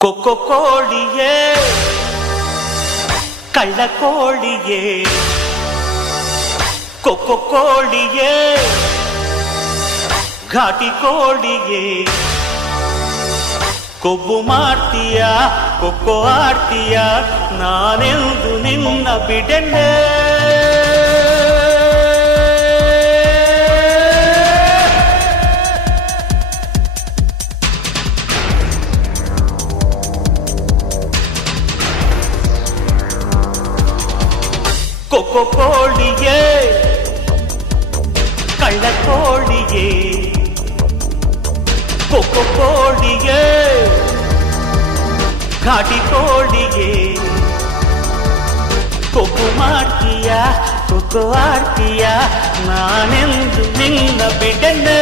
ಕೊಕ್ಕೊ ಕೋಳಿಯೇ ಕಳ್ಳ ಕೋಳಿಯೇ ಕೊಕ್ಕೊ ಕೋಳಿಯೇ ಘಾಟಿ ಕೋಳಿಯೇ ಕೊಬ್ಬು ಮಾಡ್ತೀಯ ಕೊಕ್ಕೊ ಆಡ್ತೀಯ ನಾನೆಂದು ನಿನ್ನ ಬಿಡೆನೆ ಕೊಕ್ಕೊ ಕೋಳಿಯೇ ಕಳ್ಳ ಕೋಳಿಯೇ ಕೊಕ್ಕೊ ಕೋಳಿಯೇ ಘಾಟಿ ಕೋಳಿಯೇ ಕೊಬ್ಬು ಮಾಡ್ತೀಯ ಕೊಕ್ಕೊ ಆಡ್ತೀಯ ನಾನೆಂದು ನಿನ್ನ ಬಿಡೆನೆ